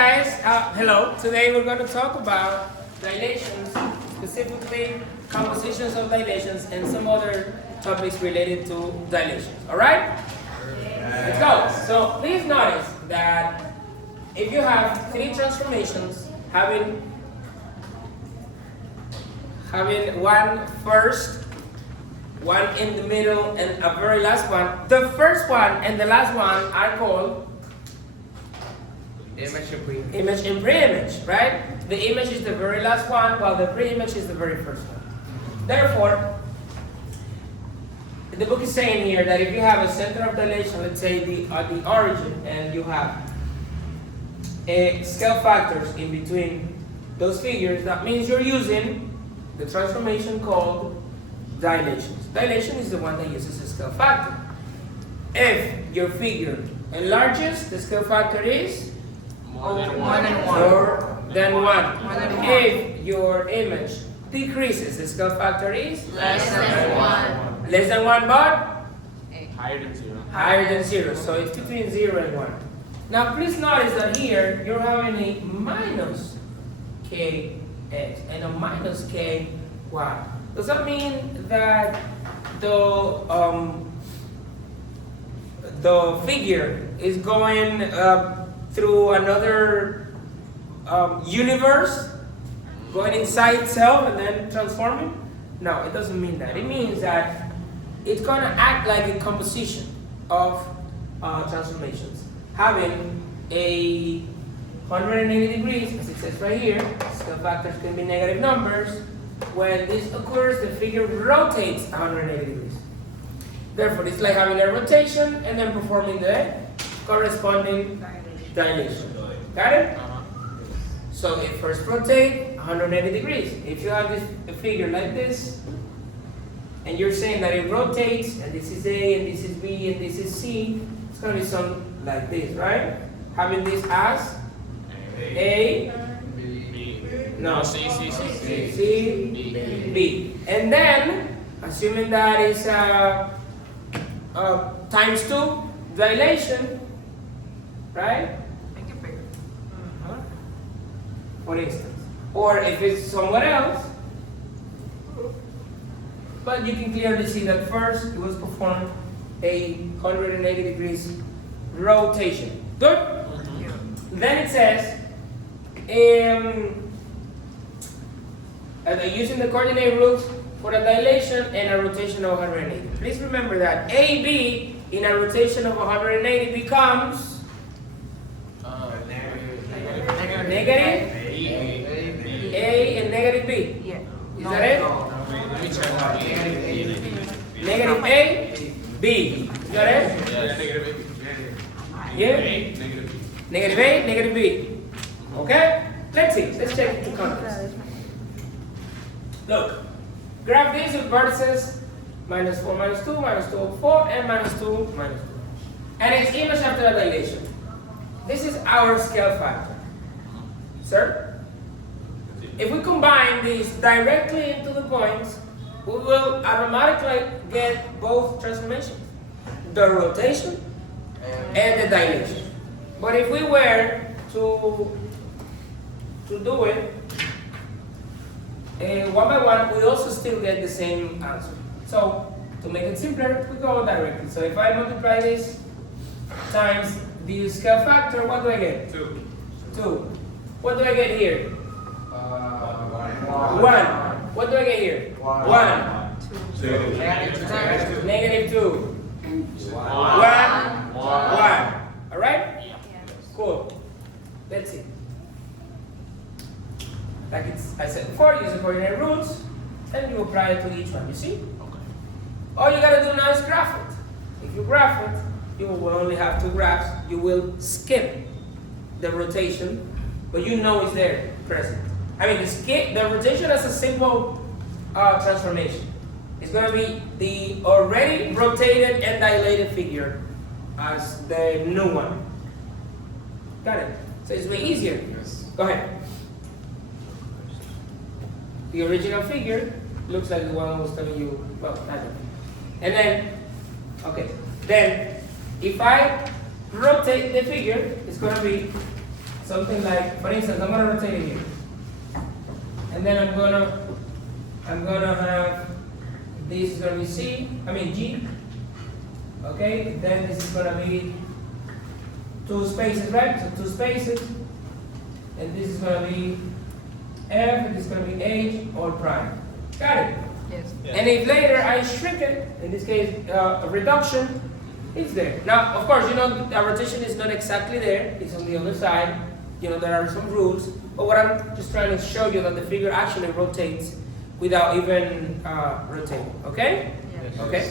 guys, hello. Today we're going to talk about dilations, specifically compositions of dilations and some other topics related to dilations. Alright? Let's go. So please notice that if you have three transformations, having one first, one in the middle, and a very last one, the first one and the last one are called image and pre-image, right? The image is the very last one, while the pre-image is the very first one. Therefore, the book is saying here that if you have a center of dilation, let's say the origin, and you have scale factors in between those figures, that means you're using the transformation called dilations. Dilation is the one that uses a scale factor. If your figure enlarges, the scale factor is more than one. If your image decreases, the scale factor is less than 1. Less than 1, but Higher than 0. higher than 0. So it's between 0 and 1. Now please notice that here you're having a minus kx and a minus ky. Does that mean that the figure is going through another universe, going inside itself and then transforming? No, it doesn't mean that. It means that it's going to act like a composition of transformations, having a 180 degrees, as it says right here. Scale factors can be negative numbers. When this occurs, the figure rotates 180 degrees. Therefore, it's like having a rotation and then performing the corresponding dilation. Got it? So it first rotates 180 degrees. If you have a figure like this, and you're saying that it rotates, and this is A, and this is B, and this is C, it's going to be something like this, right? Having this as A, no, C, B. And then, assuming that is times 2 dilation, right? Make it bigger. For instance. Or if it's somewhere else, but you can clearly see that first it was performed a 180 degrees rotation. Good? Then it says, using the coordinate roots for a dilation and a rotation of 180. Please remember that AB in a rotation of 180 becomes negative A and negative B. Yeah. Is that it? Let me check. Negative A, B. Is that it? Yeah? Negative A, negative B. Okay? Let's see. Let's check it to context. Look. Graph this with vertices minus 4, minus 2, minus 2 over 4, and minus 2, minus 2. And its image after a dilation. This is our scale factor. Sir? If we combine these directly into the points, we will automatically get both transformations. The rotation and the dilation. But if we were to do it one by one, we also still get the same answer. So to make it simpler, we go directly. So if I multiply this times the scale factor, what do I get? 2. 2. What do I get here? 1. What do I get here? 1. 2. Negative 2. 1. 1. Alright? Cool. Let's see. Like I said before, use the coordinate roots, and you apply it to each one. You see? Okay. All you gotta do now is graph it. If you graph it, you will only have 2 graphs. You will skip the rotation, but you know it's there, present. I mean, the rotation is a simple transformation. It's gonna be the already rotated and dilated figure as the new one. Got it? So it's way easier. Yes. Go ahead. The original figure looks like the one I was telling you, well, that one. And then, okay, then if I rotate the figure, it's going to be something like, for instance, I'm gonna rotate it here. And then I'm gonna have, this is gonna be G. Okay, then this is gonna be 2 spaces, right? So 2 spaces. And this is gonna be F, and this is gonna be H, all prime. Got it? Yes. And if later I shrink it, in this case, a reduction, it's there. Now, of course, you know, the rotation is not exactly there. It's on the other side. You know, there are some rules. But what I'm just trying to show you that the figure actually rotates without even rotating. Okay? Yes. Okay?